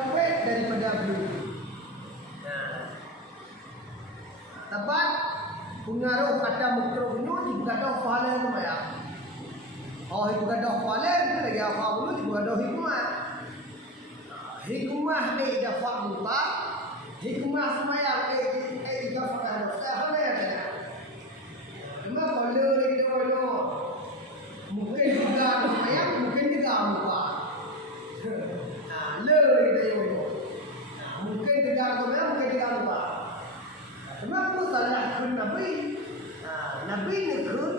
Kuat daripada blue. Tepat pengaruh kata makruh ini dibukadah pahala tu ya. Oh dibukadah pahala tu lagi apa dulu dibukadah hikmah. Hikmah ni dapat mutlak. Hikmah semayang dapat harus. Apa ya? Cuma kalau lagi dulu mungkin juga semayang mungkin juga mutlak. Lagi dulu. Mungkin juga semayang mungkin juga mutlak. Kenapa salah kun Nabi? Nabi nekun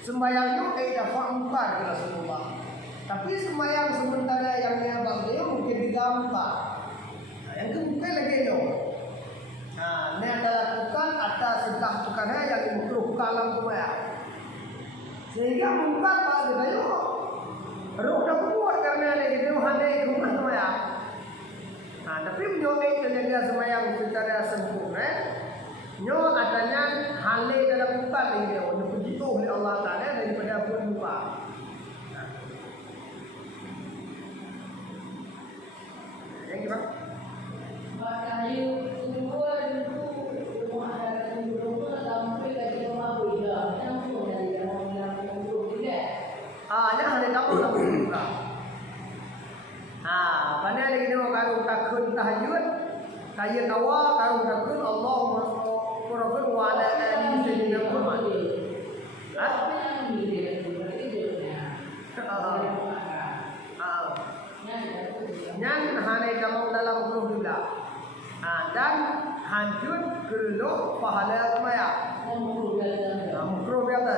sembahyangnya dapat 4 ke Rasulullah. Tapi sembahyang sementara yang dia bagi mungkin 3-4. Yang itu mungkin lagi no. Ini adalah lakukan atas segah perkara yang makruh kalam tu ya. Sehingga mungkin bagi dia roh dah kuat kerana lagi dia handai rumah tu ya. Tapi menyokong terjaga sembahyang secara sempurna. Nyo adanya hal dalam bukan ini untuk begitu oleh Allah Taala daripada pun lupa. Yang kita Maknanya semua itu rumah dan rumah sampai dari rumah beda. Yang dari yang juga. Nya hari kamu tak buka. Pandai lagi dia kalau takut tahajud, kaya tawa kalau takut Allah Rasul wa ala alihi sayyidina Muhammad. Yang hari kamu dalam makruh juga. Dan hancur kerana pahala semaya. Makruh biasa.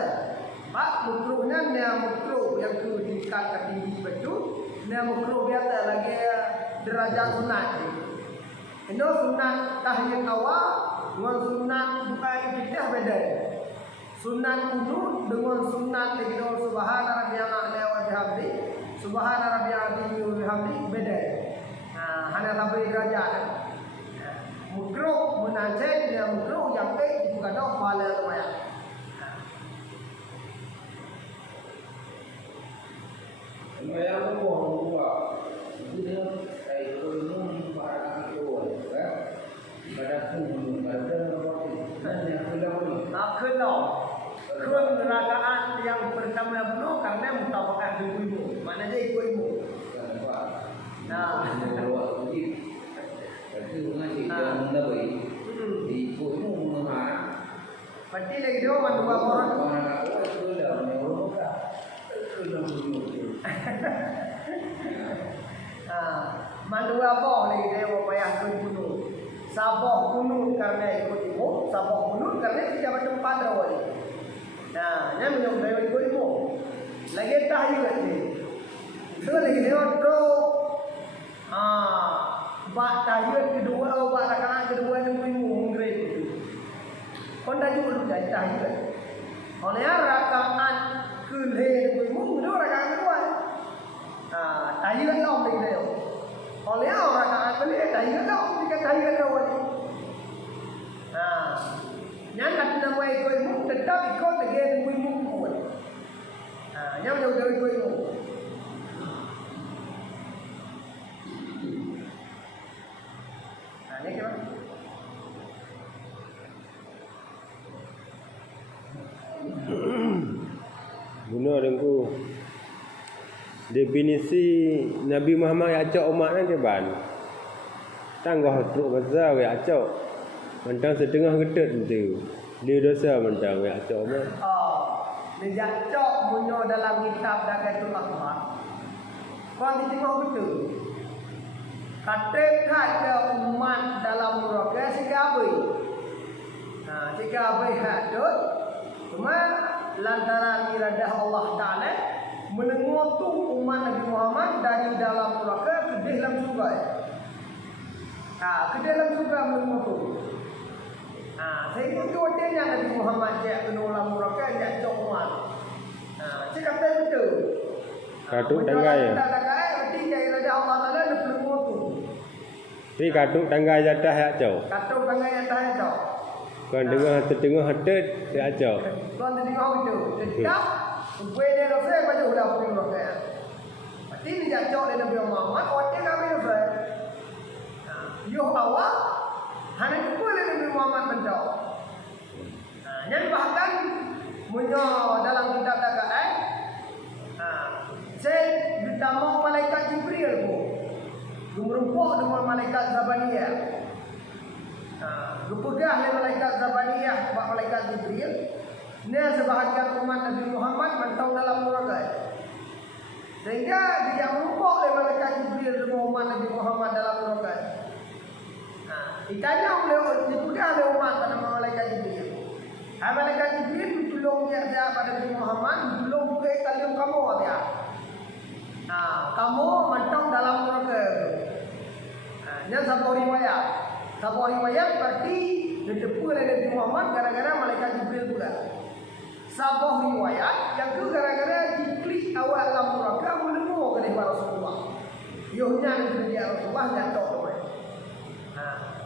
Pak makruhnya ni makruh yang tu dikat tinggi betul. Ni makruh biasa lagi derajat sunat. Ini sunat tahiyat awal dengan sunat bukan ibadah beda. Sunat wudu dengan sunat dikira subhana rabbiyal a'la wa bihamdi. Subhana rabbiyal azim wa bihamdi beda. Hanya sampai derajat. Makruh menanjak dia makruh yang baik bukan dah pahala semaya. Semaya pun buat. Dia kayak minum barang itu kan. Pada pun pada dan yang Kelak kun rakaat yang pertama penuh karena mutabakah ibu-ibu. Maknanya ibu-ibu. buat wajib. Tapi ngaji dia mendapat di ibu mengarah. Berarti lagi dia orang dua orang. Orang aku itu dah menyorong dah. Sudah begitu. Mandu apa lagi dia payah kuno. Sabah kuno karena ikut ibu, sabah kuno karena tidak bertempat rawat. Yang menyebabkan ikut ibu. Lagi tahiyat ni. So lagi dia terus. Bak tahiyat kedua atau bak rakaat kedua yang ibu menggerak itu. Konda juga jadi tahiyat. Oleh rakaat kelih ibu itu rakaat kedua. Tahiyat lah lagi dia. Oleh rakaat kelih tahiyat lah jika tahiyat rawat. Yang kata nama ikut ibu tetap ikut lagi ibu kuat. Yang jauh-jauh ikut ibu. Ini kira. Guna dengku. Definisi Nabi Muhammad yang acak umat ni ban. Tanggah truk besar yang acak. Mentang setengah ketut tu. Dia dosa mentang yang acak umat. Dia jacak punya dalam kitab Dakatul Akhbar. Kau tengok betul. Katakan ke umat dalam neraka sikabai. Sikabai hadut. Cuma lantaran iradah Allah Ta'ala menengotu umat Nabi Muhammad dari dalam neraka ke dalam surga. Ke dalam surga menengotu. Sehingga itu artinya Nabi Muhammad dia kena ulang neraka dia cok umat. Cakap betul. Katuk tanggai ya. Berarti dia iradah Allah Ta'ala nak menengotu. Ni katuk tanggai jatah yang acak. Katuk tanggai jatah yang acak. Kau dengar setengah hadut yang acak. Kau tengok itu. Tetap Gue dia rasa banyak udah punya rasa. Berarti ni jacok dia Nabi Muhammad, orang kami rasa. hujung awal hanya boleh Nabi Muhammad mentok. Yang bahkan munyo dalam kitab dakwah saya ditambah malaikat Jibril pun gemerempuk dengan malaikat Zabaniyah. Gepegah oleh malaikat Zabaniyah buat malaikat Jibril. Ini sebahagian umat Nabi Muhammad mentau dalam neraka. Sehingga dia merempuk oleh malaikat Jibril dengan umat Nabi Muhammad dalam neraka. Ditanya oleh dipegah oleh umat pada malaikat Jibril. Malaikat Jibril tolong dia pada Nabi Muhammad, tolong buka kalium kamu dia. Kamu mentau dalam neraka. Ini satu riwayat. Satu riwayat berarti ditepu oleh Nabi Muhammad gara-gara malaikat Jibril pula. Satu riwayat yang tu gara-gara diklik awal dalam neraka menemu kepada Rasulullah. Yohnya Nabi Rasulullah jatuh tu.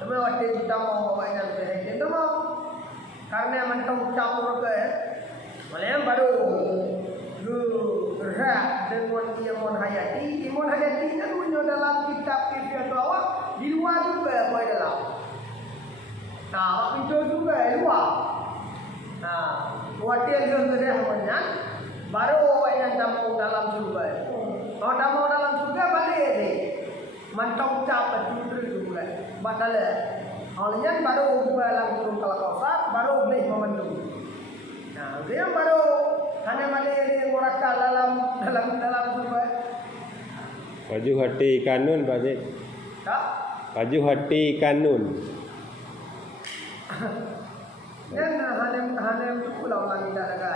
Tapi waktu kita mau bawa yang berhenti tu mau karena mentau campur ke, malah baru gerak dengan imun hayati. Imun hayati itu punya dalam kitab Fiqh awal di luar juga boleh dalam. Pintu juga luar. Waktu yang gerahnya baru yang tamu dalam surga. Kalau tamu dalam surga balik deh. Mantap cap itu juga. Batalah. Olehnya baru dalam turun Kausar baru boleh memandu. Dia baru hanya balik di murakal dalam surga. Baju hati kanun balik. Tak? Baju hati kanun. Yang hanem tu pulau lagi tak ada.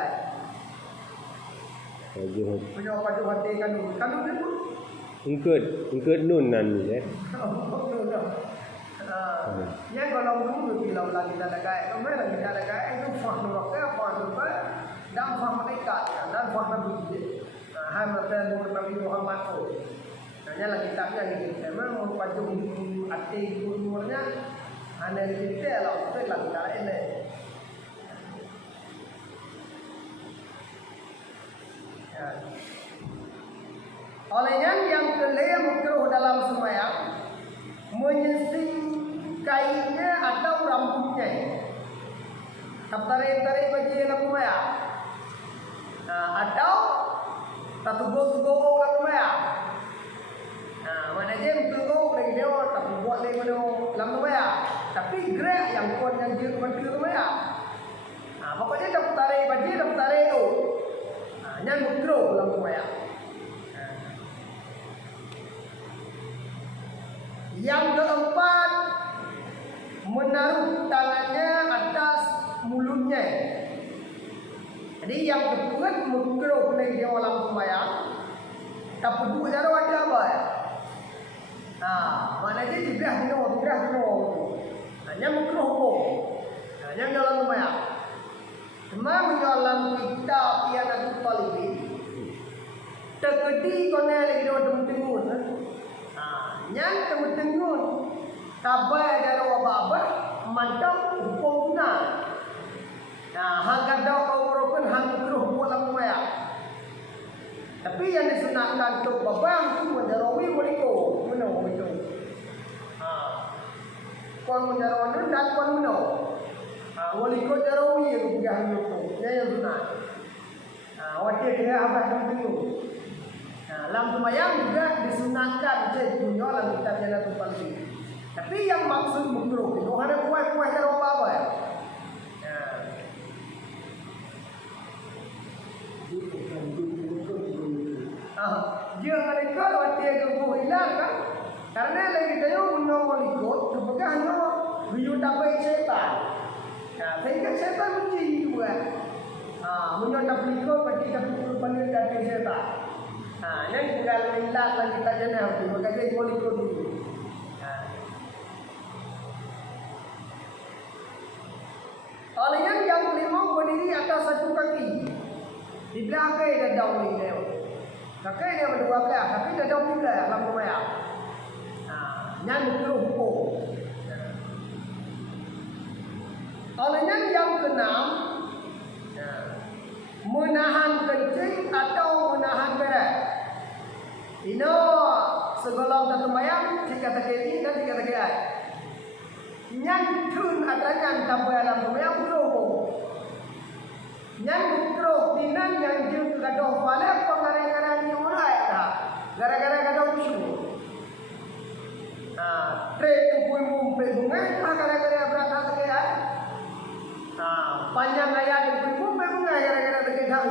Baju hati. Punya baju hati kanun dia pun. Engkut nun nan ni Yang kalau dulu pulau lagi tak ada. Kami lagi tak ada. Itu faham mereka, faham mereka, dan faham mereka, dan faham Nabi. Hai mereka Nabi Muhammad pun. Hanya lagi tak yang ini. Memang baju hati umurnya hanya kita lah. Itu lagi tak ini. Olehnya yang kelima makruh dalam sembahyang menyising kainnya atau rambutnya. Tarik baju dalam sembahyang. Atau tatubuh-tubuh dalam sembahyang. Mana je tubuh lagi dia tak buat lagi dalam sembahyang. Tapi gerak yang kuat yang dia menteri sembahyang. Pokoknya tak tarik baju, tak tarik tu. Yang makruh dalam sembahyang. Yang keempat, menaruh tangannya atas mulutnya. Jadi yang keempat makruh lagi dia dalam sembahyang. Tak peduli cara ada apa. Maknanya dibiah dino. Hanya makruh pun. Hanya dalam sembahyang. Cuma dalam kitab Iyanatul Talibin terkedi kona lagi dia tengah-tengah. Yang tengah-tengah tabai dari wabah mantap hukum guna. Hang kadang kau merupakan hang makruh dalam sembahyang. Tapi yang disunatkan untuk babang tu menjarawi waliko. Mana itu? Kon menjarawi dan kon mana? Waliko jarawi yang pegang itu. Yang sunat. Waktu dia abah tengah-tengah. Dalam sembahyang juga disunatkan dunia dalam kitab Iyanatul Talibin. Tapi yang maksud makruh itu ada kuah-kuah cara apa ya? Dia mereka waktu yang hilang kan? Karena lagi dia punya walikot, kepegahnya biu dapat setan. Sehingga setan menjadi juga. Punya dapat walikot berarti dapat panggil dari setan. Yang tinggal hilang lagi tak jenah tu, maka dia walikot dulu. Olehnya yang kelima berdiri atas satu kaki. Di belakang ada daun ni. Kaki dia berdua belah, tapi dia daun ni belah dalam sembahyang. Yang makruh hukum. Olehnya yang keenam, menahan kencing atau menahan berat. Ini segala sembahyang jika tak kiri dan jika tak kiri. Nyan tun adanya tambah alam yang bro. Nyan bro dinan yang jeng gadoh wala pengarang-arang ni mulai dah. Gara-gara gadoh usu. Trek kupui mumpe bunga gara-gara berata segera. Panjang ayat kupui mumpe bunga gara-gara tegak.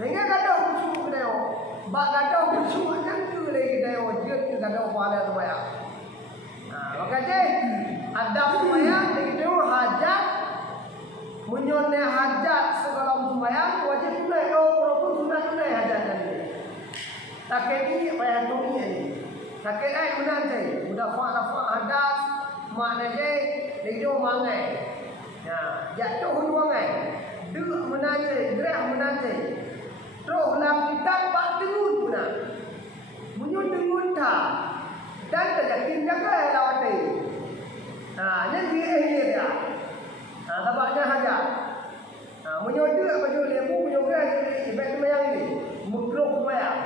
Sehingga gadoh usu kedeo. Bak gadoh usu nyan tu lagi kedeo jeng gadoh wala tu bayar. Makanya ada sembahyang begitu hajat menyonai hajat segala sembahyang wajib tunai walaupun sunat tunai hajat tadi. Takkan ini payah dunia ini. Takkan ai menanti mudah fa hadas maknanya begitu mangai. Ya, jatuh huangai. Duk menanti, gerak menanti. Terus lam kitab pak tengun puna. Menyun tengun ta. Dan terjadi jaga lawati. Jadi ini dia. Sebabnya saja. Menyoda baju lembu menyoda ibadat sembahyang ini. Mukruk sembahyang.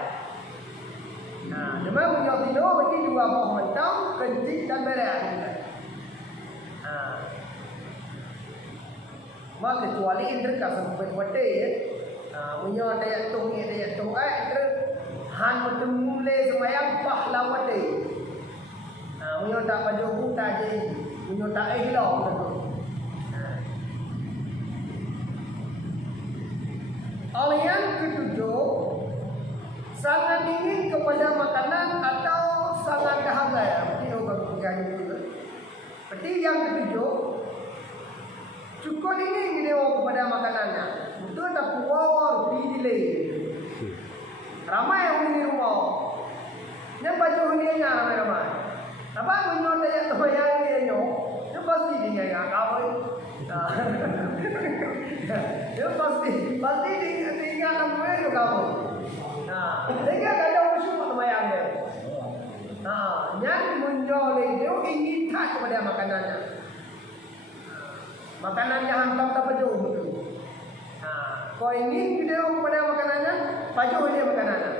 Cuma menyoda tidur bagi dua buah mentang, kencing dan berak. Maka kecuali indra sampai wate. Menyoda daya tung han bertemu le sembahyang pahlawati. Menyoda baju buta je. Menyoda hilang betul. Hal yang ketujuh, sangat ingin kepada makanan atau sangat dahaga. Seperti orang berkata juga. Seperti yang ketujuh, cukup ingin dia kepada makanannya. Betul tak kuat pilih. Ramai yang ingin rumah. Yang baju hunianya ramai-ramai. Apa menyoda yang terbayang dia nyo? Dia pasti dia yang kawin. Dia pasti dia tinggal namanya juga kawin. Sehingga kada usul terbayang dia. Yang menjolek dia ingin tak kepada makanannya. Makanannya hantam tak baju betul. Kau ingin dia kepada makanannya, baju dia makanannya.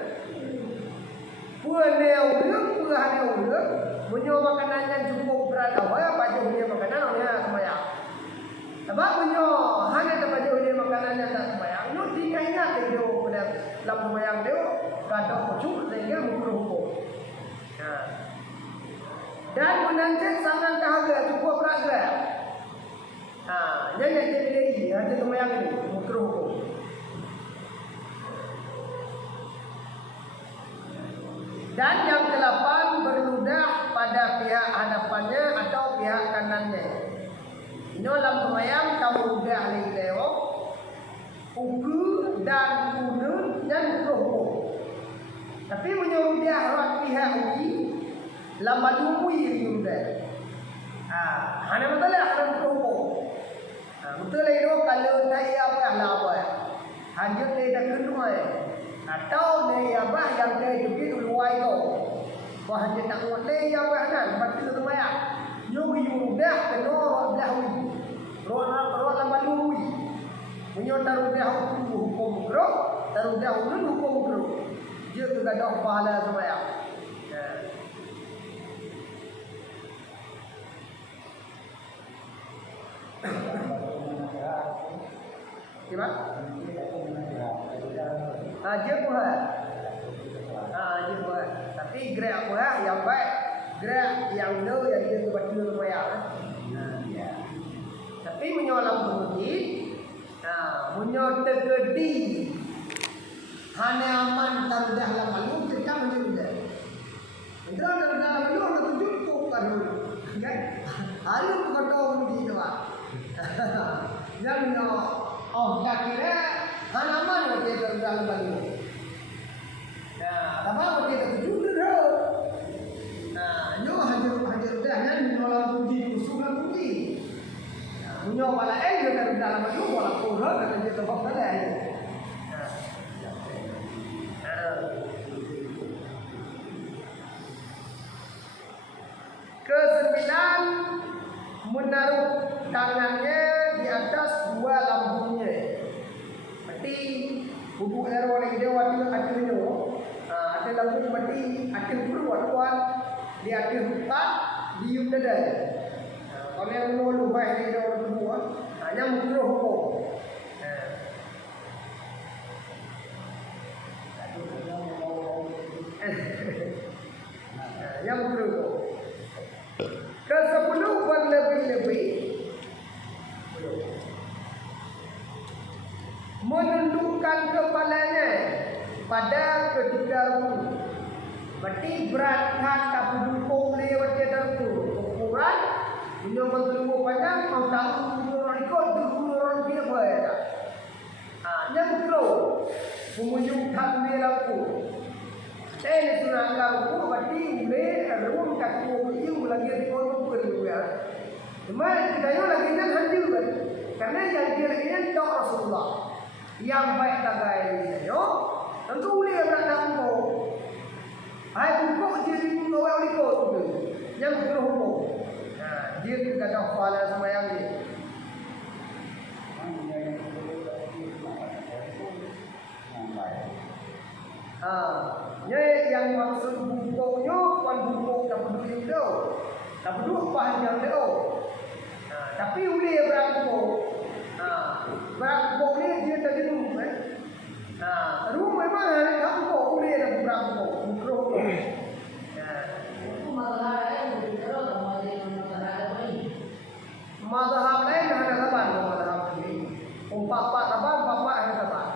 Puan dia udah, puan dia udah. Punya makanannya cukup berat awal, baju dia makanan oleh sembahyang. Sebab punya hanya tak baju dia makanannya tak sembahyang. Lu tinggal ingat dia pada dalam sembahyang dia kada kucuk sehingga mukul hukum. Dan menanti sangat dahaga cukup berat dia. Jangan jadi lagi hanya sembahyang ini mukul hukum. Dan yang ke-8 berludah pada pihak hadapannya atau pihak kanannya. Ini dalam sembahyang tahu ludah lagi lewat. Uku dan kunun dan kroho. Tapi menyuruh dia harap pihak uki lama dumui ludah. Hanya betul lah hanya kroho. Betul lah itu kalau saya apa lah apa. Hanya dia dah kedua. Atau dia apa yang dia juga luai tu. Bahawa dia tak buat dia apa kan? Pasti tu sembahyang. Yung dah kena dah wi. Roh lama lui. Punya taruh dah hukum kerok, taruh dah hukum kerok. Dia tu gadah pahala sembahyang. Gimana? Dia buat. Dia buat. Tapi gerak buat yang baik. Gerak yang no yang dia buat dulu lumayan. Tapi menyolam budi. Menyolam tegedi. Hanya aman taruh dalam malu kita menjual. Kita taruh dalam malu kita tunjuk kan. Kan? Alu kata budi tu ah. Jangan tak kira hanaman waktu itu dalam malu. Apa waktu itu tunjuk tu. Nyo hajar dah yang menyolam budi usulan budi. Menyo wala dia taruh dalam malu wala kurang kata dia tempat pada. Ke-9 menaruh tangannya di atas dua lambungnya. Berarti bubuk darah orang dia waktu akhir itu ada lambung berarti akhir dulu waktuan di akhir hutan di dada. Kalau yang menolak baik dia orang kedua, hanya makruh hukum. Yang makruh. Kesepuluh berlebih-lebih menundukkan kepalanya pada ketika ruku. Berarti beratkan tak berdukung lewat dia tertu. Ukuran beliau mengeluh panjang mau tahu orang ikut orang dia boleh. Yang makruh mengunjung tak melaku. Saya sudah laku berarti boleh rumah kaku itu lagi di orang kedua. Cuma kita yang lagi kan hadir karena yang dia lagi kan tak Rasulullah yang baik tagai ini. Yo, tentu boleh berada hukum. Hai hukum dia di muka orang ikut tu. Yang berhukum. Dia kata fala sama yang ni. Yang maksud hukumnya bukan hukum tak peduli tu. Tak peduli panjang tu. Tapi boleh berhukum. Berhukum ni dia tadi dulu rumah memang ada hukum boleh ada berhukum. Hukum. Mazhab lain ada lapan mazhab ini. Empat lapan, empat ada lapan.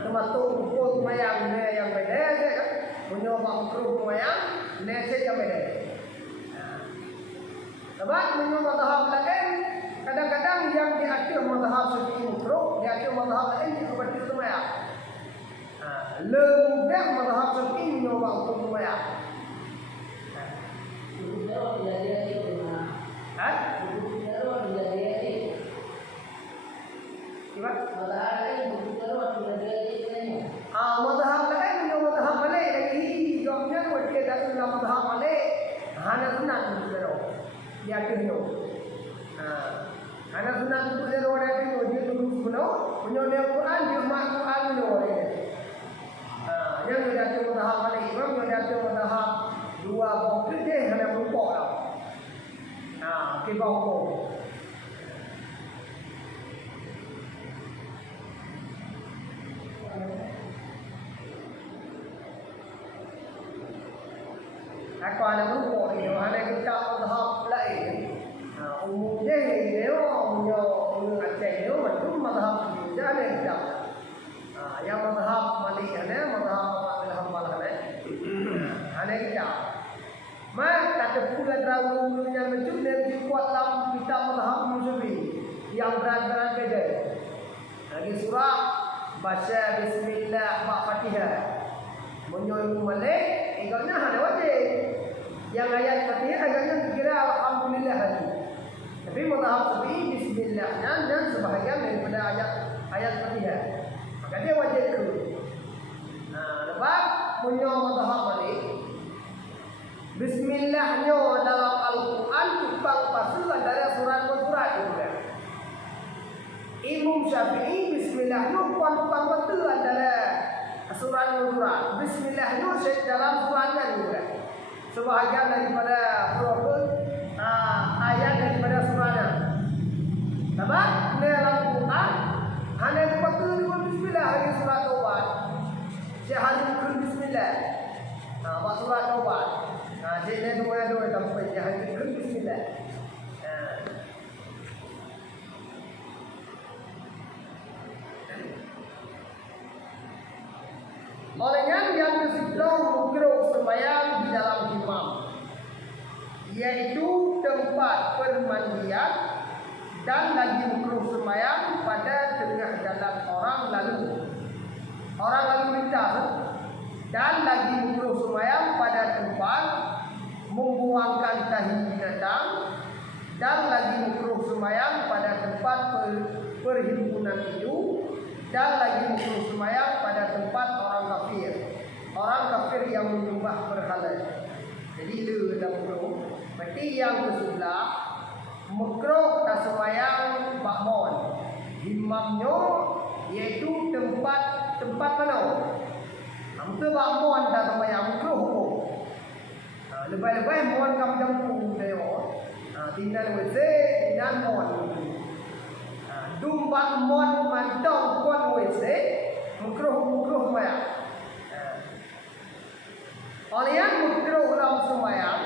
Termasuk hukum mayang yang beda kan. Punya makruh mayang, nasi yang beda. Sebab punya mazhab lain kadang-kadang yang diatur mazhab Syafi'i makruh, diatur mazhab lain juga berarti mayang. Lebih mazhab Syafi'i punya makruh mayang. Mazhab lain punya mazhab Malik lagi jawabnya dia tak guna mazhab Malik hanya sunat tu zero dia kena hanya sunat tu zero dia dulu guna punya Al-Quran dia mak Quran dia yang dia tu mazhab Malik memang dia tu mazhab dua bukti dia hanya berupa lah kibau hukum. Aku ada berupa ni, ada kita mazhab lain. Umumnya ni dia punya Aceh ni macam mazhab dia ada kita. Yang mazhab Malik ada, mazhab Ahmad bin Hanbal ada. Ada kita. Mak tak terpulang terlalu yang macam dia kuat dalam kitab mazhab Musyri yang berat-berat beda. Lagi surah baca bismillah mak Fatihah. Menyoal Malik, agaknya ada wajib. Yang ayat Fatihah agaknya dikira alhamdulillah lagi. Tapi mazhab Syafi'i bismillahnya dan sebahagian daripada ayat Fatihah. Maka dia wajib tu. Lepas menyoal mazhab Malik, bismillahnya dalam Al-Quran tukang pasal antara surat-surat juga. Imam Syafi'i bismillahnya bukan tukang betul antara surat-surat. Bismillahnya dalam suratnya juga. Sebahagian daripada ayat daripada suratnya. Sebab dalam Quran hanya betul dengan bismillah lagi surat taubat. Sehari bismillah. Surat taubat. Jadi dua sampai hari bismillah. Olehnya yang ke-10 makruh sembahyang di dalam imam, yaitu tempat permandian dan lagi makruh sembahyang pada tengah jalan orang lalu lintas dan lagi makruh sembahyang pada tempat membuangkan tahi binatang dan lagi makruh sembahyang pada tempat perhimpunan itu dan lagi makruh sembahyang pada tempat orang kafir yang menyembah berhala. Jadi itu dah makruh. Berarti yang ke-11 makruh tak sembahyang makmum. Imamnya iaitu tempat mana? Amta makmum tak sembahyang makruh hukum. Lebih-lebih mohon kamu jampu dia. Tinan wese, tinan mon. Dumpak mon mantong kon wese, mukruh maya. Olian mukruh dalam sembahyang,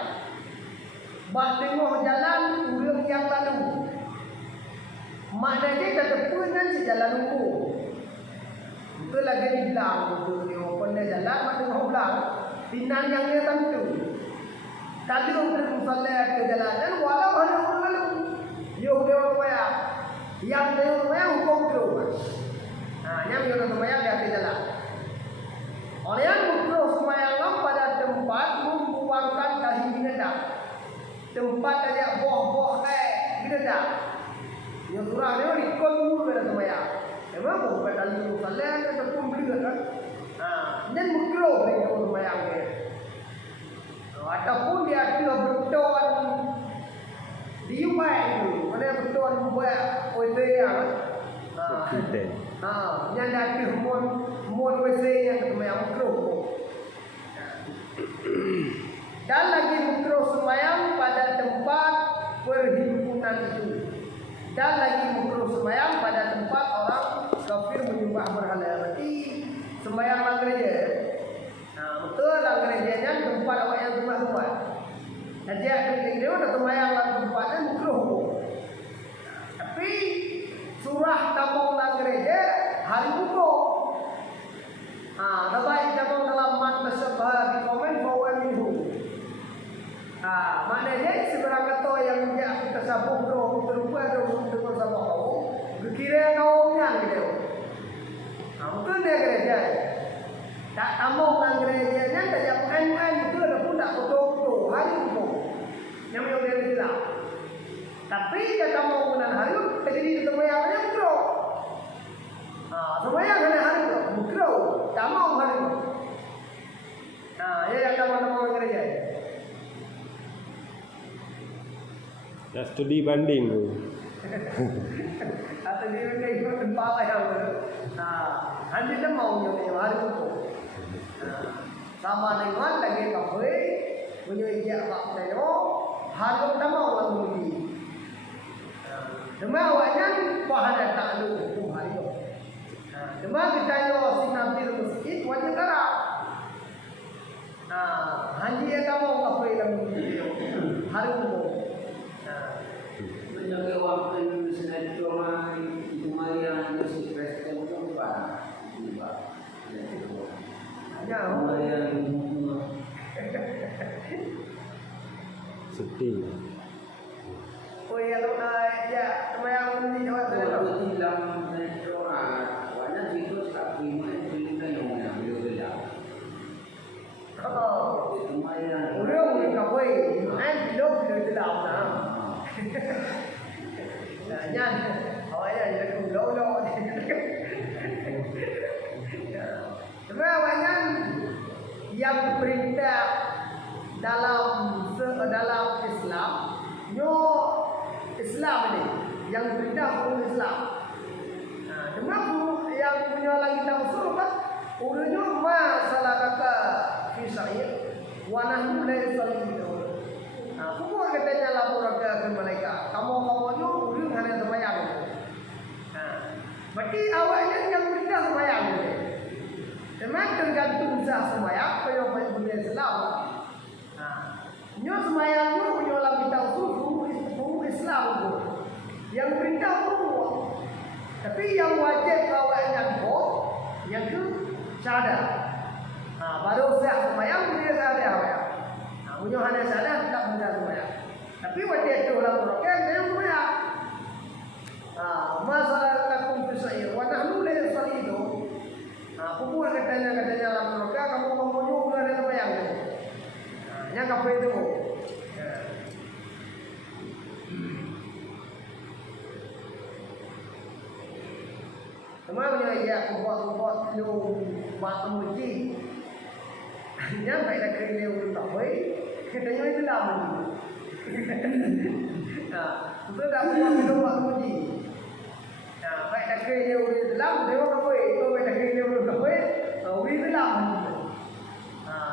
bak tengok jalan urang yang lalu. Maknanya kata punan sejalan umum. Itu lagi dibilang, itu dia open jalan, mak tengok belang. Tinan yang dia tentu. Tadi untuk musallah ke jalanan, walau ada orang lalu. Yo dia orang yang dia orang hukum terus. Yang dia orang dia ke jalan. Orang yang mukroh semayang pada tempat membuangkan tahi binatang. Tempat ada boh-boh kayak binatang. Yang surah dia ikut dulu pada semayang. Memang bukan dalam musallah ataupun beli kan. Dan mukroh mereka semayang dia. Ataupun dia ada bertuan di Yubai tu, mana bertuan buat OIT yang yang ada mon OIT yang yang mikro. Dan lagi mikro semayang pada tempat perhimpunan itu. Dan lagi mikro semayang pada tempat orang kafir menyembah berhala. Berarti semayang dalam gereja. Betul dalam gerejanya tempat awak yang tempat. Dan dia dia ada semayang dalam tempatnya mikro. Tapi surah tabung dalam gereja hari hukum. Dapat tabung dalam man tersebut di komen bahwa minhu. Maknanya seberang kata yang dia kita sabung roh terlupa roh dengan sabung kau. Kira kau yang gitu. Betul dia gereja. Tak tamu dengan gerejanya tak jauh betul ada pun tak foto hari itu yang dia bilang. Tapi dia tamu dengan hari itu terjadi di semayangnya mikro. Semayang kena hari itu mikro, tamu hari itu. Ya yang tamu gereja. Dah studi banding tu. Atau dia ikut tempat yang hanya dia mau yang hari itu. Sama dengan lagi kafe punya ijak pak saya harus tambah orang mudi. Demi awaknya bahan tak ada hukum hari itu. Demi kita yo sinambil masjid wajib darah. Hanya kamu kafe dalam hari itu. Menjaga waktu Indonesia cuma itu yang masih presiden itu apa? Sedih. Oh ya tu ya semayang di Jawa Tengah. Kalau hilang restoran, banyak itu tak terima itu yang beliau. Oh, Lumayan. urang ni kafe, belum jelas nah. Nah, awaknya dia kulo-kulo. Sebenarnya yang perintah dalam Islam, Islam ni yang perintah hukum Islam. Cuma yang punya lagi dalam surah, urutnya masalah kata kisahnya, wanah mulai salimu. Semua katanya lapor ke mereka. Kamu urut hanya semayang. Berarti awalnya yang perintah semayang ni. Memang tergantung sah semayang, kalau punya Islam. Nyo semayang nyo dalam kita usul Islam tu. Yang perintah tu. Tapi yang wajib awaknya tu, yang tu syahadat. Baru sah semayang dia syahadat awak. Punya hanya syahadat tak benda semayang. Tapi wajib tu dalam program dia semayang. Masalah takum fisai wa nahnu la yusalidu. Pupuk katanya dalam program kamu ngomong ada semayang tu. Yang apa itu? Semua punya ia buat lu buat muji. Yang baik dah kena dia tak baik. Katanya itu lama. Itu dah buat muji. Baik dah kena dia Islam dia tak baik. Kalau baik dah kena dia tak baik, itu lama.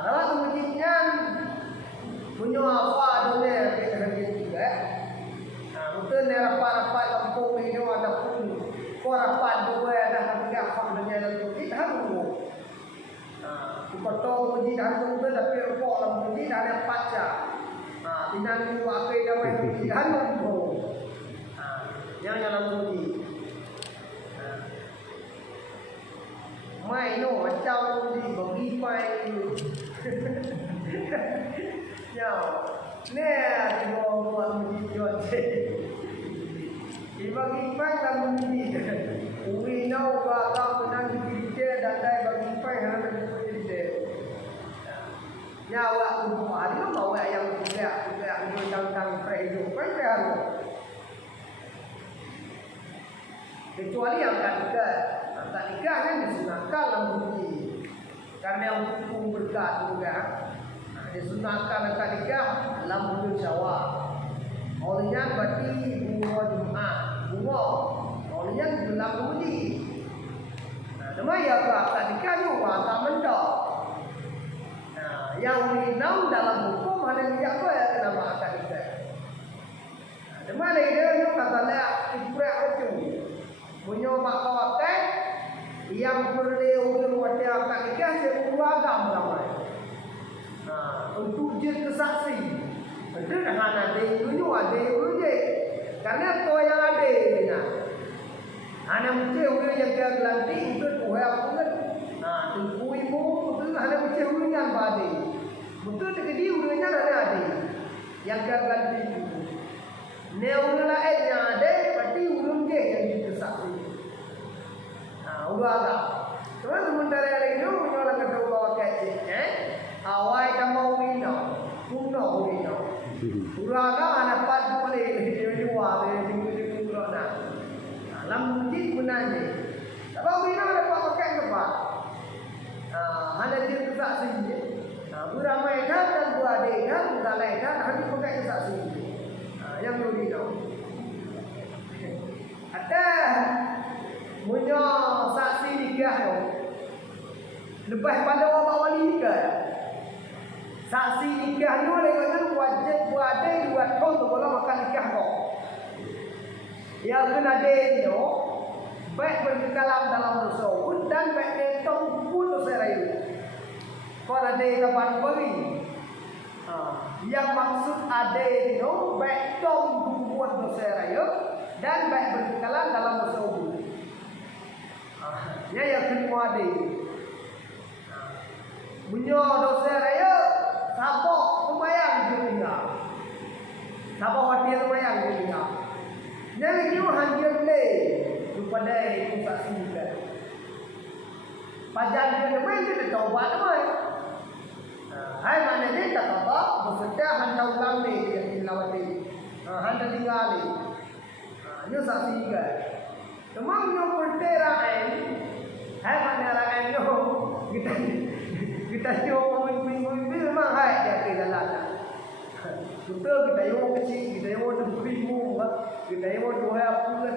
Lawat mujinya punya apa dunia kita kerja juga. Kau rapat dua dah nak gafak dengan dalam masjid haru. Kau tahu masjid haru tu tapi kau dalam masjid ada pacar. Tinang tu akai dah main masjid haru tu. Yang dalam masjid. Mai no macam ni bagi pai tu. Ya. Ni aku buat masjid jod. Bagi pai dalam masjid. Ui nau ba kau menang kita dan dai bagi pai hana kita. Ya awak tu hari tu bawa yang juga tentang prehidup pai haru. Kecuali yang tak nikah kan disunahkan dalam masjid. Karena yang hukum berkat juga disunahkan akad nikah dalam bulan Syawal. Olehnya berarti bunga Jumaat, bunga. Olehnya dalam masjid. Nama ya akad nikah ni tak mendak. Yang minam dalam hukum hanya dia apa ya nama akad nikah. Nama dia ni kata dia ibrah itu. Punya mak kawakan yang perlu wajah akad nikah sekeluarga ramai. Untuk je kesaksi. Itu dah ada dulu je. Karena tu yang ada ni nak. Ana mesti orang yang dia gelanti itu tu apa kan? Tu ibu tu ana mesti orang yang bade. Betul tak dia orangnya ada. Yang dia gelanti itu. Ne orang lain yang ada berarti orang je yang dikesaksi. Uraga. Terus sementara lagi tu orang kata bawa kecil, awai kamu wino, kuno wino. Uraga anak pat boleh dia jual dia nak. Dalam masjid menanya. Tapi wino ada pakai apa? Ada dia kesaksi. Beramai dan beradil dan beralai dan harus pakai kesaksi. Yang wino. Ada punya saksi nikah tu. Lepas pada orang wali nikah. Saksi nikah tu lagi kata wajib berada dua tahun tu kalau makan nikah kau. Yang kena dia tu baik berkekalan dalam tasawuf dan baik netong pun dosa rayu. Kalau ada kapan bagi. Yang maksud ada itu baik tong buat dosa rayu dan baik berkekalan dalam tasawuf. Ya yang kedua dia. Punya dosa raya sabok sembahyang dia tinggal. Sabok hati sembahyang dia tinggal. Yang ini hanjir le kepada itu saksi juga. Pajan dia main dia taubat mai. Hai mana dia tak apa bersedia hantar ulang ni dia tilawati. Hantar tinggal ni. Ini saksi juga. Memang yang perteraan, hai mana orang yang kita jauh mungkin memang hai dia ke jalan. Betul kita jauh kecil, kita jauh terprimu, kita jauh dua apa.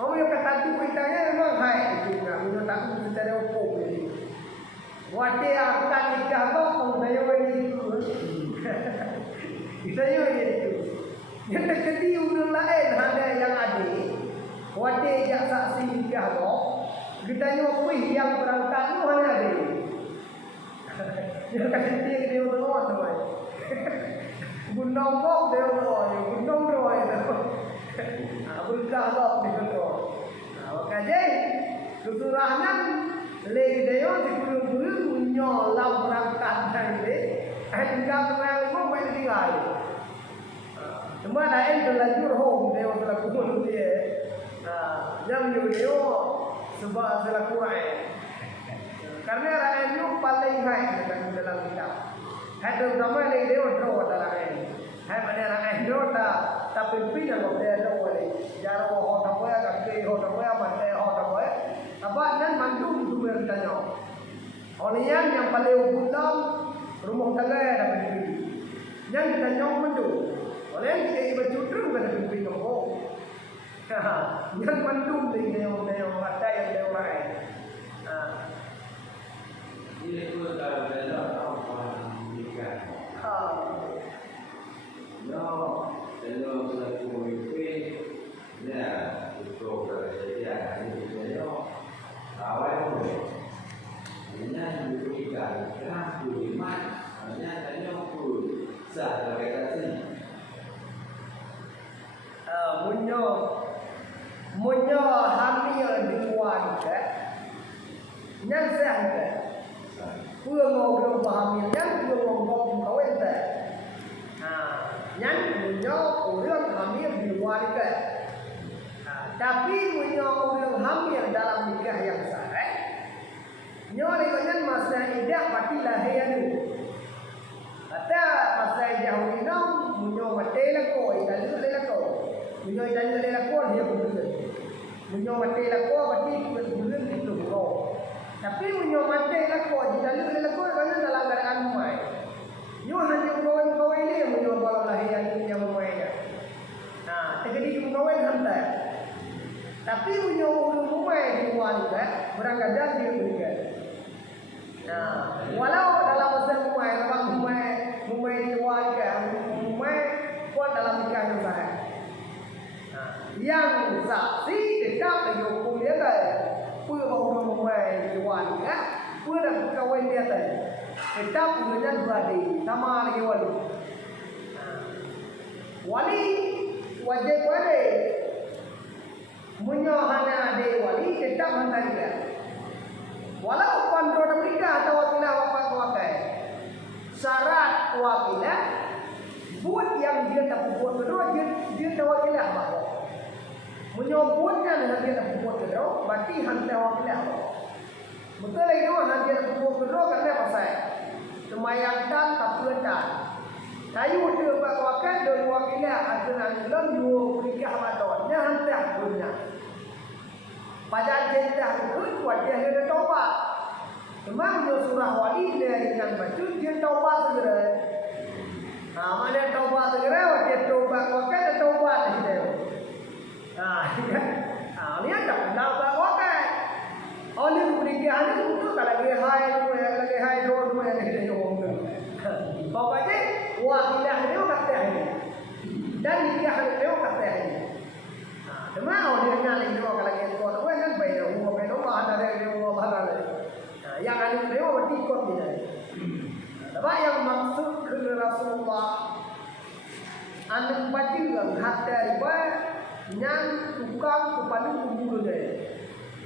Kamu yang kata tu kitanya memang hai itu kan, punya takut kita jauh pop ni. Wate akan nikah kau, kamu jauh ini. Kita jauh itu. Yang kedua orang lain ada yang ada. Wate jak saksi nikah tu, kita nyokui yang berangkat tu hanya ada. Dia kata dia orang tu. Gunung kok dia orang, gunung roy tu. Berkah lah dia tu. Makanya kesurangan lagi dia dikuru-kuru punya lau berangkat nanti. Tinggal kenal pun baik tinggal. Cuma lain terlanjur home dia orang lakukan dia. Yang dia sebab selaku rakyat. Karena rakyat itu paling baik dalam kitab. Ada nama lagi dia draw dalam rakyat. Hai mana rakyat itu tak pimpin yang dia draw lagi. Jarang orang tak boleh kaki orang tak boleh mata orang tak boleh. Apa dan mandum itu bertanya. Orang yang paling utama rumah tangga dapat pimpin. Yang ditanya mandum. Oleh yang kita bercudru pada pimpin kamu. Yang mandum dia yang mata yang dia orang. Ini itu kalau bela orang nikah. No, bela selaku pemimpin Ya, itu kerja ini saya awal itu. Hanya diberikan kerana budiman hanya tanya pun sah realisasi. Munyo hamil di luar ke, nyan sah ke, pura ngomong hamil nyan pura ngomong kawin ke, nyan munyo orang hamil di luar ke, tapi munyo orang hamil dalam nikah yang sah. Nyo lekonyan masa idah pati lahir dulu. Kata masa idah ini munyo mati lako, idah dulu lako. Munyo idah dulu lako dia betul. Munyo mati lako pati betul itu bukan. Tapi munyo mati lako, idah dulu lako kan dalam keadaan mai. Nyo hanya kawan-kawan ini munyo kalau lahir ini yang mai. Nah, terjadi kawan hantar. Tapi munyo rumai di wanita berangkat dia berikan. Nah, walau dalam masa rumai di warga, rumai pun dalam nikah yang sah. Yang saksi tetap lagi hukum dia tak. Pun bahu rumai di warga, pun dah kawin dia tak. Tetap punya beradi sama lagi wali. Wali wajib wali. Munyo hana ada wali tetap hantar dia. Walau kontrol mereka atau wakilah wakai, syarat wakilah buat yang dia tak buat kedua dia tak wakilah bahawa menyebutnya dengan dia tak buat kedua berarti hantar wakilah. Betul itu hantar dia tak buat kedua kerana pasal semayangkan tak perintah. Kayu dia buat wakai dan wakilah akan dalam dua perikah madonnya hantar punya. Pada jendah itu buat dia ada taubat. Memang dia surah wali dia dengan baju dia taubat segera. Mana taubat segera dia taubat wakai dia taubat dia. Dia tak kenal tak wakai. Oleh pernikahan itu kalau lagi hai dua yang dia ngomong. Pokoknya wakilah dia kata ini. Dan nikah dia kata ini. Memang dia nyali dia kalau kita kan baik dia ada dia bahagia. Yang ada dia berarti ikut dia. Tapi yang maksud ke Rasulullah anu baca yang hati riba yang tukang kepada kubur dia.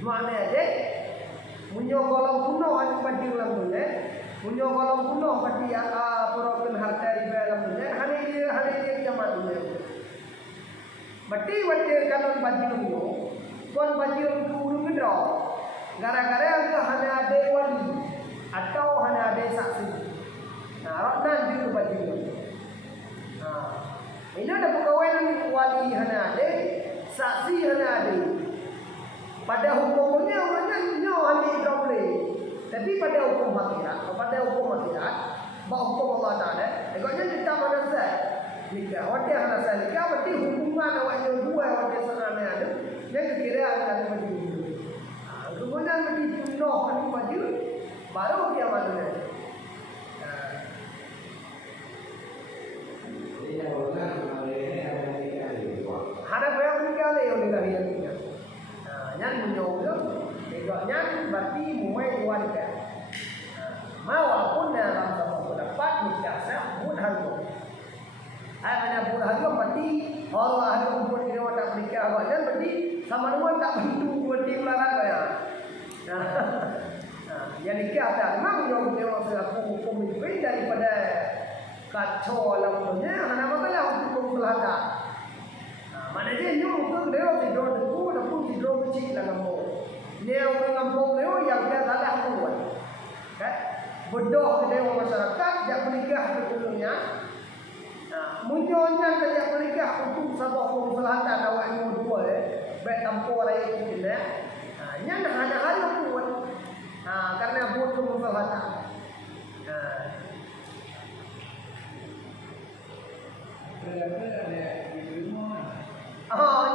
Mana dia? Munyo kolom kuno anu baca dalam dia. Munyo kolom kuno baca program hati riba dalam dia. Hari dia zaman dia. Berarti kalau baju itu, kon baju itu urung kedua. Gara-gara yang hanya ada wali atau hanya ada saksi. Roknan juga baju itu. Ini ada perkawinan wali hanya ada, saksi hanya ada. Pada hukumnya orangnya hanya tidak boleh. Tapi pada hukum akhirat, hukum Allah Taala, ekoknya kita manusia. Nikah, waktu yang ada nikah, waktu hukuman awak yang dua, waktu sana ada, yang kira akan baju. Kemudian baju penuh baju baju, baru dia malunya. Ada banyak nikah le yang dilahirkan nikah. Yang menjauh, ekoknya berarti mulai wanita. Walaupun dalam satu pendapat nikah sah, harus. Ada bulan hari berarti Allah ada kumpul di rumah tak nikah awaknya berarti sama rumah tak pintu berarti melarang ya. Yang nikah tak memang yang memang sudah hukum itu daripada kacau lampunya hanya masalah hukum selatan. Mana dia nyuruh ke dia tidur dulu dah pun tidur kecil lah kampung. Dia orang kampung dia yang dia salah buat. Kan? Bodoh dia masyarakat yang menikah sebelumnya. Munculnya sejak menikah untuk sabah hukum selatan awak yang dua baik tampur raya kita yang hanya hari pun karena buat hukum selatan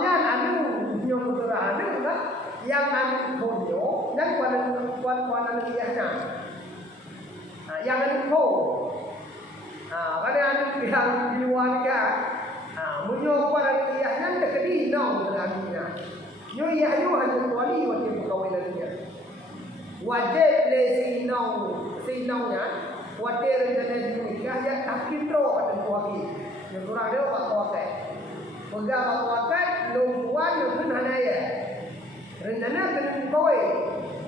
yang anu yang betul anu kan yang anu konyo dan kuan liahnya yang anu ko kadang yang di luar nikah, munyo kuat liahnya tak kedi nong dengan dia hanya wali wajib perkahwinan dia. Wajib le sinaunya wajib rencana nikah ya akhirnya pada kuahi. Yang kurang dia pak kuakai. Pegang pak kuakai lompuan pun hanya ya. Rencana kena koi.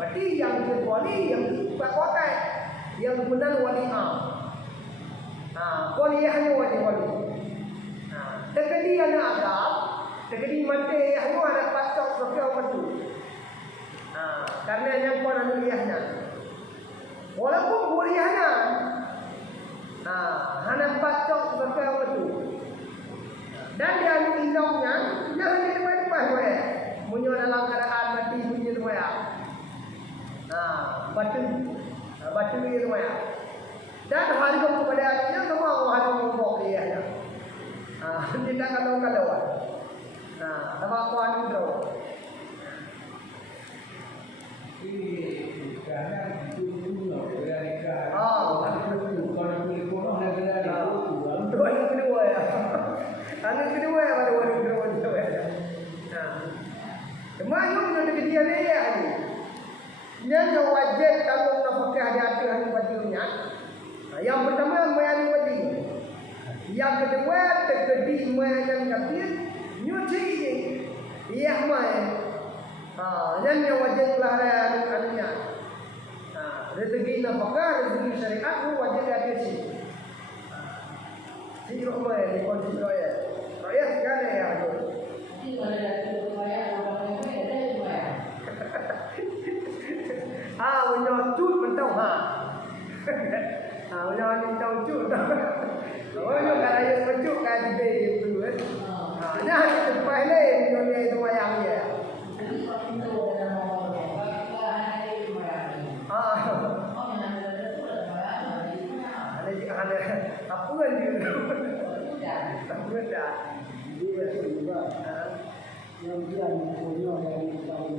Berarti yang wali yang pak kuakai yang benar wali am. Wali hanya wali. Terkadi anak agam, terkadi mati hanya ada pacok sekian betul. Karena yang kau nak lihatnya, walaupun kuliahnya, hanya pacok sekian betul. Dan dia indahnya, jangan dilepas boleh. Munyo dalam keadaan mati bunyi semua. Batu ini semua. Dan hari kepada akhirnya semua hari membok dia. Tidak kalau-kalauan. Sama kuan itu. Ini karena itu dulu mereka. Kalau kulit kono ada dari itu. dua yang kedua ya. Anak kedua ya pada wanita kedua ya. Semuanya punya kejadian dia ini. Yang wajib kamu nak pakai hati-hati hanya bajunya. Yang pertama mayani baju. Yang kedua terjadi mayani kapir nyuci iya mai. Yang wajib pelihara anunya. Rezeki nafkah, rezeki syariat itu wajib diadisi. Si rumah di konsep raya. Raya sekali ya tu. Ini mana lagi supaya orang yang ada supaya. Menyocut mentau menyocut cut. Yang kalau yang mencut kan dia itu. Nah, cepat le menyocut itu wayang dia. Jadi pintu dan orang ada supaya. Oh, yang ada supaya Ada apa kan dia? sudah. Tak dah. Dia juga yang dia punya dari tahun.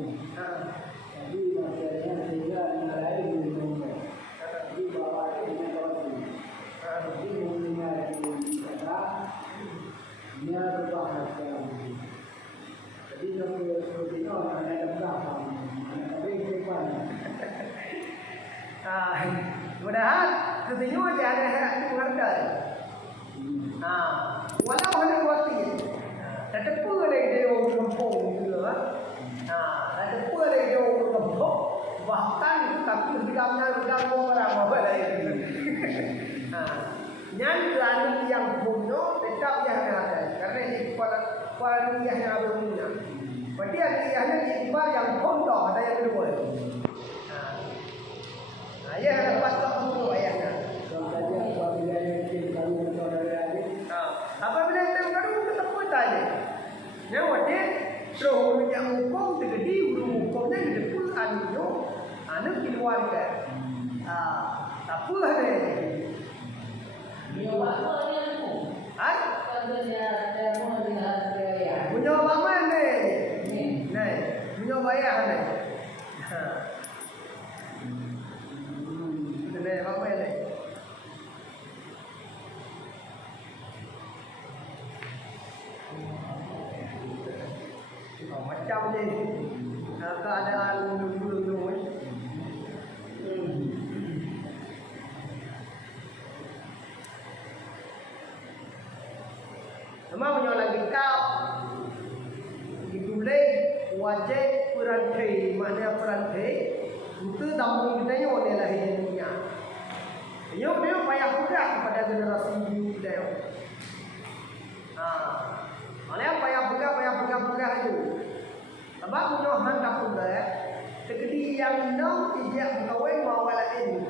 Jadi maksudnya sehingga nilai minumnya. Jadi bawa ini kalau jadi minumnya di sana, dia berbahasa. Jadi kalau orang ada berapa, ada berapa. Mudah-mudahan tentunya dia ada hak menghargai. Walau hanya waktu tetap lagi dia orang kampung gitu lah. Tetap lagi dia orang kampung. Bahkan itu tapi bidangnya orang apa lagi. Yang lain yang punya tetap yang ada. Karena ini pada yang ada punya. Berarti yang ikhbar yang pondok ada yang kedua. Ayah dapat tak dulu ayahnya. Apabila kita bergaduh kita pun tanya. Yang wajib terus yang hukum terjadi hukumnya di depan anaknya anak keluarga. Apalah deh. Dia apa dia tu? Kalau dia mau dia. Punya mama ni. Nih, punya bayar ni. Nih, mama ni. Macam ni keadaan dulu-dulu ni. Memang menyolangi kau ditulis wajib perantai, maknanya perantai itu dalam kita ni oleh lahir dunia. Dia payah juga kepada generasi kita. Oleh payah pegang itu. Sebab punya hendak pula terkedi yang nak tidak berkahwin mawala ini.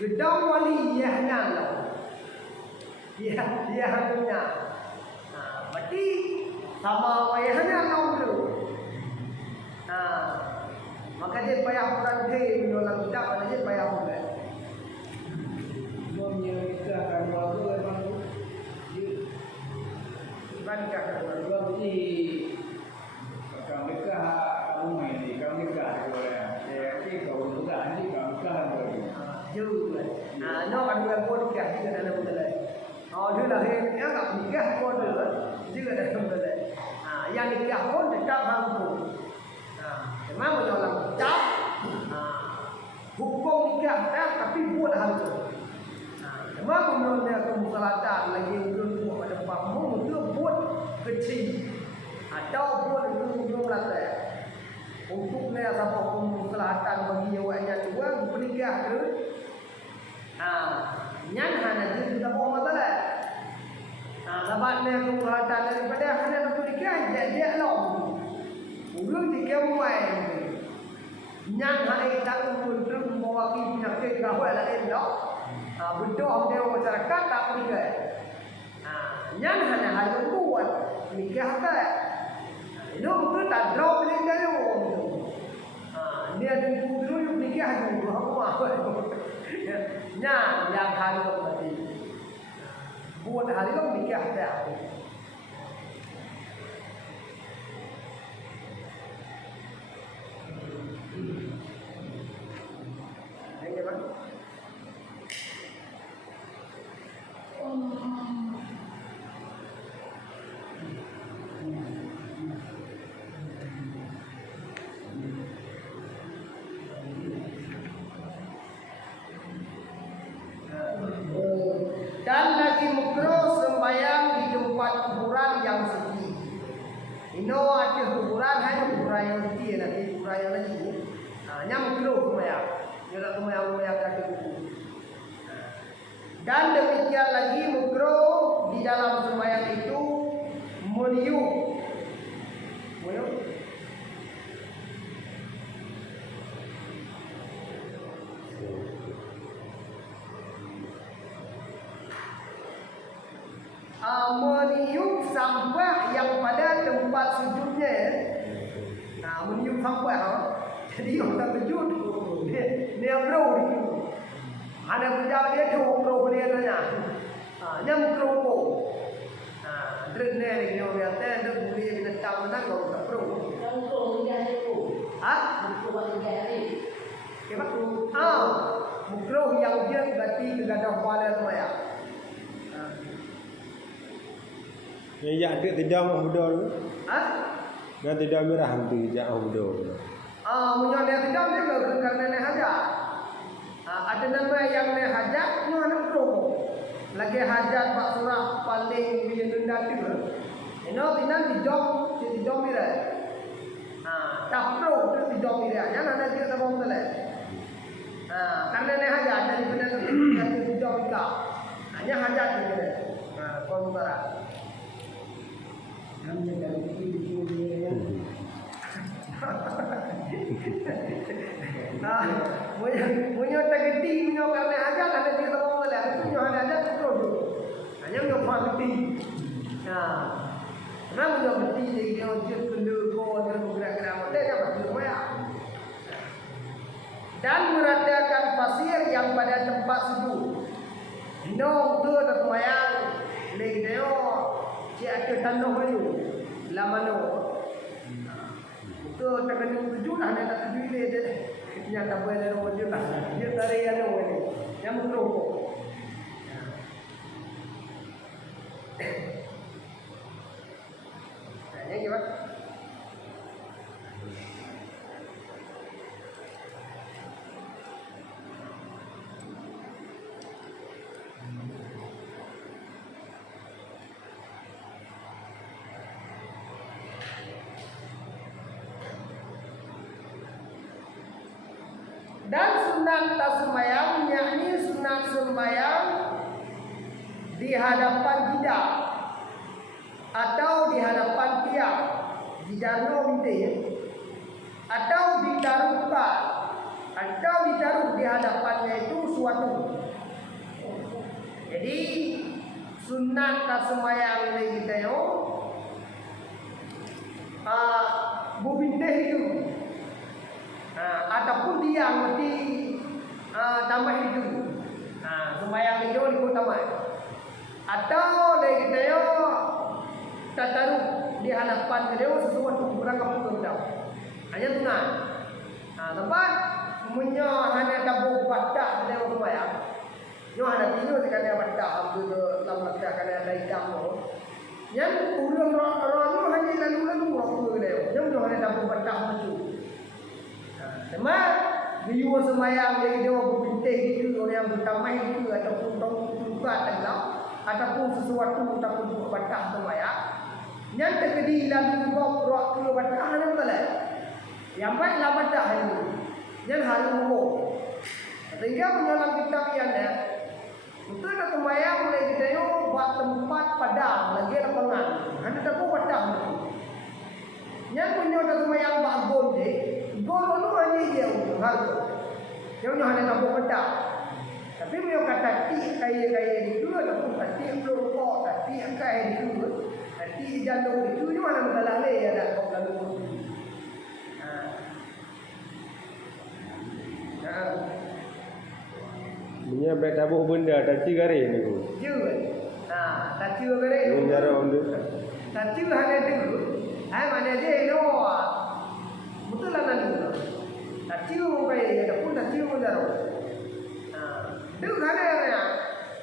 Gedang wali yang nak. Dia hanya. Berarti sama wayahnya nak dulu. Maka dia payah perantai menolong kita, mana dia payah pula. Menikahkan waktu memang Dibandingkan dua biji. Kalau nikah kamu main ni, kalau nikah orang. Jadi kalau nikah ni kamu nikah lagi. juga. Nó ăn quen con kẹt như thế này là một cái này. Như là khi nhớ gặp những cái con nữa chứ là không được đấy. yang nikah pun tetap mampu. Memang menolak tetap hukum nikah tapi buat hal itu. Memang menurut dia kemusalatan lagi untuk pada pamu itu buat kecil atau buat itu latar. Untuk dia sampai kemusalatan bagi awaknya juga bernikah tu. Nyan hanya jadi kita bawa masalah. Sebab dia kemusalatan daripada hanya untuk nikah dia long. Belum dikewai. Nyan hari tak untuk mewakili penyakit kawal lain dah. Betul dia masyarakat tak pergi. Nyan hanya hal buat nikah tak. Itu betul tak drop ni dia tu. Dia dulu nikah dulu apa. Nyan yang hari tu tadi. Buat hari tu nikah tak. Dan lagi makruh sembahyang di tempat kuburan yang suci. Ino ada kuburan hanya kuburan yang suci nanti kuburan yang lagi. Yang makruh sembahyang. Dia tak sembahyang kaki kuku. Dan demikian lagi makruh di dalam sembahyang itu meniup. Meniup sampah yang pada tempat sujudnya. Meniup sampah. Jadi orang sujud dia bro itu. Ada berjauh dia tu bro dia tanya. Nyam bro ko. Drene ni dia kata dia boleh kita tahu nak kau tak bro. Yang tu dia itu. Betul dia ni. Keba tu. Mukro yang dia berarti kegadah pada tu ya. Yang ada tidak mau bedol. Dan tidak merah hantu jak mau bedol. Punya dia tidak dia kerana ni hajat. Ada nama yang ni hajat, ni anak pro. Lagi hajat pak surah paling bila tunda tu. Ino tinan di jom mira. Tak pro tu di jom mira. Jangan ada dia tak boleh tele. Karena ni hajat dari benar di jom mira. Hanya hajat dia. Kau mutara. Kami dari video dia. Punya tegeti punya karena aja ada dia tak mau lah. Punya ada terus. Hanya punya fakti. Karena punya beti dia dia perlu kau dia bergerak-gerak model dia betul ya. Dan meratakan pasir yang pada tempat sujud. Hino tu tak mayang. Lagi dia Cik ada tanah bayu. Lamano. Tu tak kena tuju lah dia tak tuju dia. Yang tak boleh rumah dia lah. Dia tarik yang ni. Yang merokok. Yang gimana? Dan sunat sembahyang, yakni sunat sembahyang di hadapan jidat atau di hadapan tiang, jidano binti, atau ditaruhkan, atau ditaruh di hadapannya itu suatu. Jadi sunat sembahyang ni kita yo, bu binti itu. Ataupun dia mesti tambah hidup. Sembahyang itu ikut tambah. Atau lagi dia tak taruh di hadapan dia sesuatu berangkat pun tahu. Hanya tunang. Tempat punya hanya tabung batak dia sembahyang. Yo ada tidur sekali batak tu dalam batak kan ada hitam tu. Yang urang orang hanya lalu Cuma dia semayang dia berbintih itu orang yang bertamai itu ataupun tongkat tenggelam ataupun sesuatu ataupun buat batah semayang. Yang terjadi dalam roh ke batah ni betul lah. Yang baiklah batah ini. Yang hari umur. Sehingga mendalam kitab yang ada betul nak semayang mulai kita yo buat tempat padang lagi lapangan. Anda tak buat batah tu. Yang punya nak semayang bagun je. Gol tu hanya dia untuk hal tu. Dia punya hanya nak batah. Tapi beliau kata kaya itu ataupun kati belum kok kati kaya itu. Kati jantung itu ni mana masalah le ada kau lalu. Punya baik tabuh benda taci garis ni tu. Jul. Taci garis. Ini cara untuk Taci hanya dulu. Mana je no. Betul lah nanti. Taci kaya ataupun taci jaro. Itu ada ya.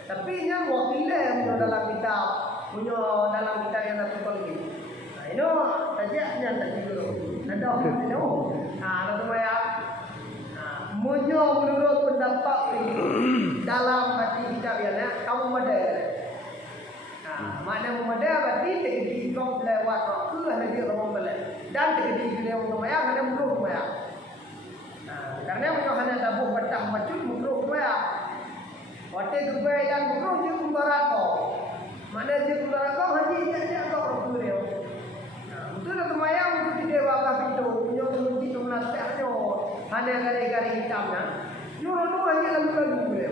Tapi yang wakilnya yang dalam kitab punya dalam kitab yang nak tukar lagi. Ini tajaknya tadi dulu. Nada itu. Lalu saya menurut pendapat ini dalam hati kitab yang kamu mada. Mana mada berarti terjadi kau lewat waktu ada dia orang balik dan terjadi dia orang maya ada mulut maya. Karena punya hanya tabuh batang macam mulut maya. Waktu Dubai dan Bukro je kumbarat kau. Mana je kumbarat kau haji je kau orang dia. Betul tak semayang itu tidak wakaf pintu. Punya kunci tu nasihatnya. Hanya gara-gara hitamnya. Orang tu hanya lalu-lalu dia.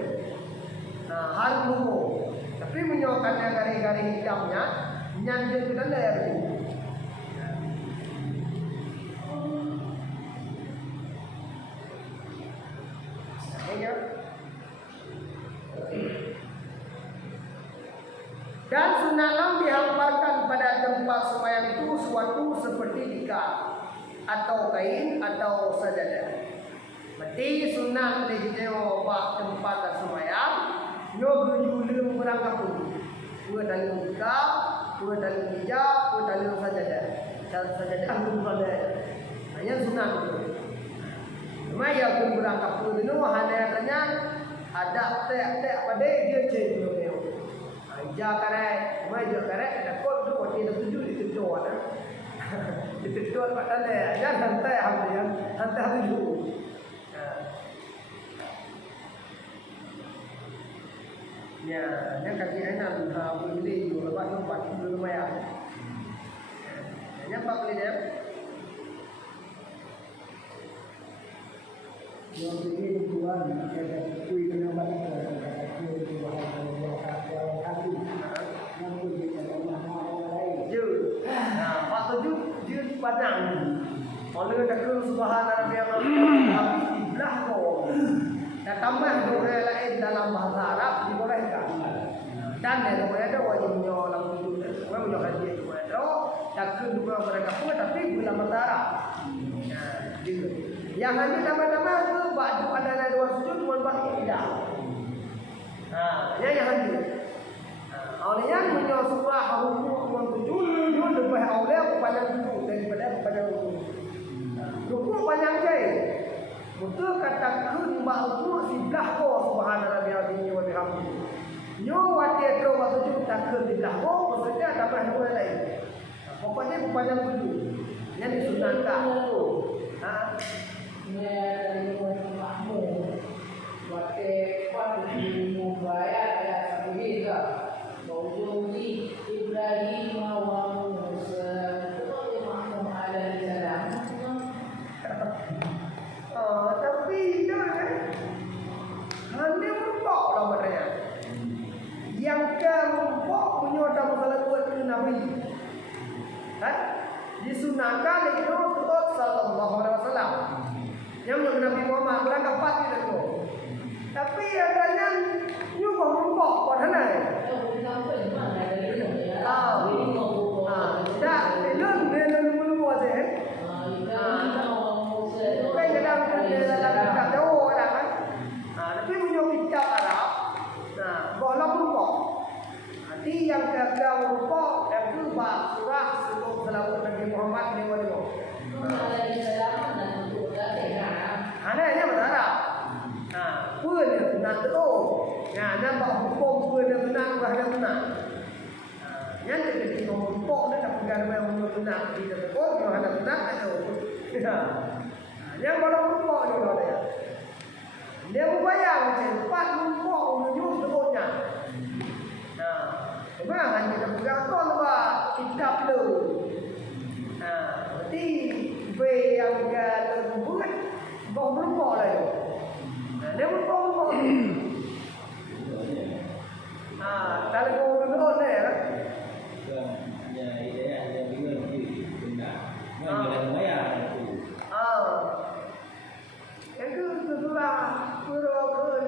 Hal dulu. Tapi punya hanya gara-gara hitamnya. Nyanjil ke dalam dia. Dan sunatlah dihamparkan pada tempat sembahyang itu suatu seperti tikar atau kain atau sajadah. Berarti sunat dijadikan buat tempat sembahyang. Yo berjulur berangkat pun. Dua dalam tikar, dua dalam hijab, dua dalam sajadah. Sajadah pun ada. Hanya sunat itu. Cuma ya pun berangkat pun itu hanya tanya ada tak pada dia cek. Jakarai, mai jakarai ada kod tu waktu itu tujuh di tujuh ada. Di tujuh pada le, jangan santai hamil, santai dulu. Ya, yang kaki enak beli dulu, lepas tu buat dulu lumayan. Yang apa beli dia? Yang ini tuan, ada kui kena balik padang. Oleh takut subhanallah yang tapi sebelah kau. Dan tambah doa lain dalam bahasa Arab dibolehkan. Dan yang ada wajibnya orang itu, orang punya haji itu ada. Takut dua mereka pun tapi dalam bahasa Arab. Yang hanya nama-nama itu baju adalah dua sujud dua bagi tidak. Yang hanya. Oleh yang punya surah hukum tujuh, dia lebih awal kepada tujuh daripada kepada hukum. Hukum panjang je. Betul kata kun ba'u sebelah ko subhanallah bihamdihi wa bihamdihi. Nyo wate tro waktu tujuh takut sebelah ko maksudnya tambah dua lain. Pokoknya panjang tujuh. Yang disunatkan. Ya dari makmum. Wate pada membayar ya begitu. Wujudi Ibrahim wa Musa Muhammad alaihi salam. Tapi itu hanya merupak lah mereka. Yang ke merupak punya ada masalah buat Nabi. Disunahkan itu Rasul sallallahu alaihi wasallam. Yang Nabi Muhammad berangkat empat itu. Tapi adanya juga merupak pada mana? Tak, belum belum buat deh. Bukan dalam kitab jauh ada kan. Tapi punya kitab Arab. Boleh berupa. Nanti yang kagak berupa itu bab surah sebelum selawat Nabi Muhammad ni wali. Alaihi salam dan untuk Ya, nampak hukum pun dah benar, dah benar. Yang jadi hukum dah tak pegang memang benar. Kita tekor, kalau ada benar ada. Ya. Yang kalau hukum ni kalau dia. Dia membayang cepat hukum menuju sebutnya. Nah, memang kita pegang kau lepas kitab tu. Nah, berarti B yang dia lembut, kau berapa lah tu. Nah, dia berapa. Kalau kau berapa ni lah. Ya, dia bingung ni benar. Mana bayar tu. Itu surah Qur'an.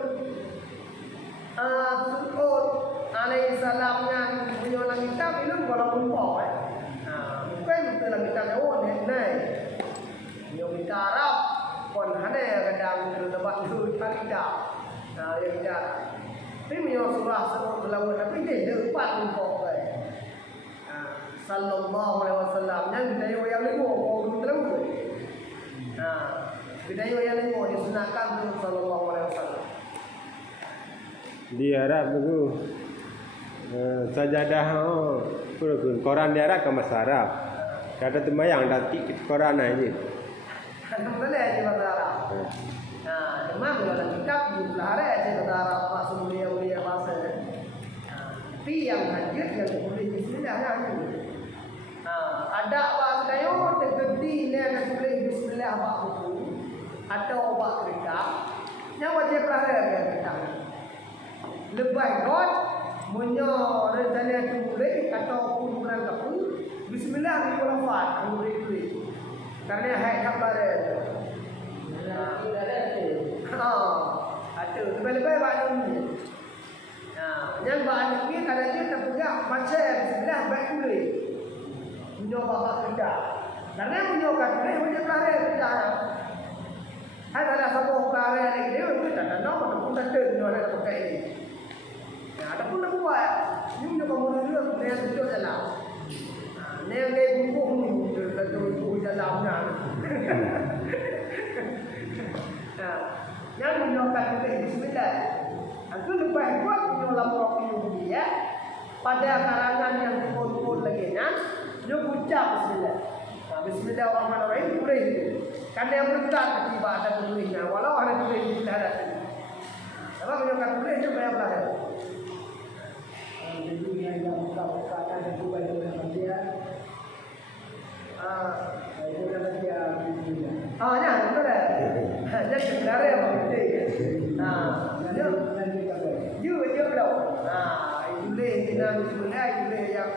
Sukut alaihissalam yang punya dalam kitab itu kalau lupa bukan betul dalam kitab Jawa ni. Yang kita Arab pun ada kadang terdapat itu kitab. Yang kita tapi punya surah sebut selawat tapi dia lepas lupa kan. Sallallahu alaihi wasallam yang kita yang lego orang terlalu. Kita yang lego disunahkan tu sallallahu alaihi wasallam. Di Arab tu sajadah Quran di Arab ke bahasa Arab. Kata temayang dah Quran aja. Alhamdulillah di bahasa Arab. Memang dalam kitab jumlah ada di bahasa Arab maksud mulia bahasa. Tapi yang hadir yang boleh bismillah yang ada bahasa dayo tergedi ni ada boleh bismillah bab buku atau bab kereta. Yang wajib pelajari dia kita. Lepas God punya rencana tu boleh ataupun kurang apa bismillah ni lafaz boleh boleh. Karena hai tak bare. Ada lebih-lebih banyak ni. Yang banyak ni kalau dia tak pegang baca bismillah baik boleh. Punya bapak kerja. Karena punya kerja macam pelajari kerja. Ada satu pelajari lagi dia itu tak ada nama pun tak ada ada pakai ini. Ataupun nak buat, ni punya kamu dulu yang tunjuk jalan. Ni yang dia buku ni, tunjuk jalannya. Yang menyokat kita bismillah. Itu lepas buat punya lapor dia pada kalangan yang pun lagi nya, dia ucap bismillah. Bismillahirrahmanirrahim boleh. Kan yang berkat tiba ada tulisnya, walau ada tulis bismillah ada. Sebab menyokat boleh dia bayar belakang. Dunia yang buka-buka dan juga dengan dia. Itu kata dia. Ya, betul. Jadi sebenarnya apa betul? Dia belum. Itu le kita sebenarnya itu le yang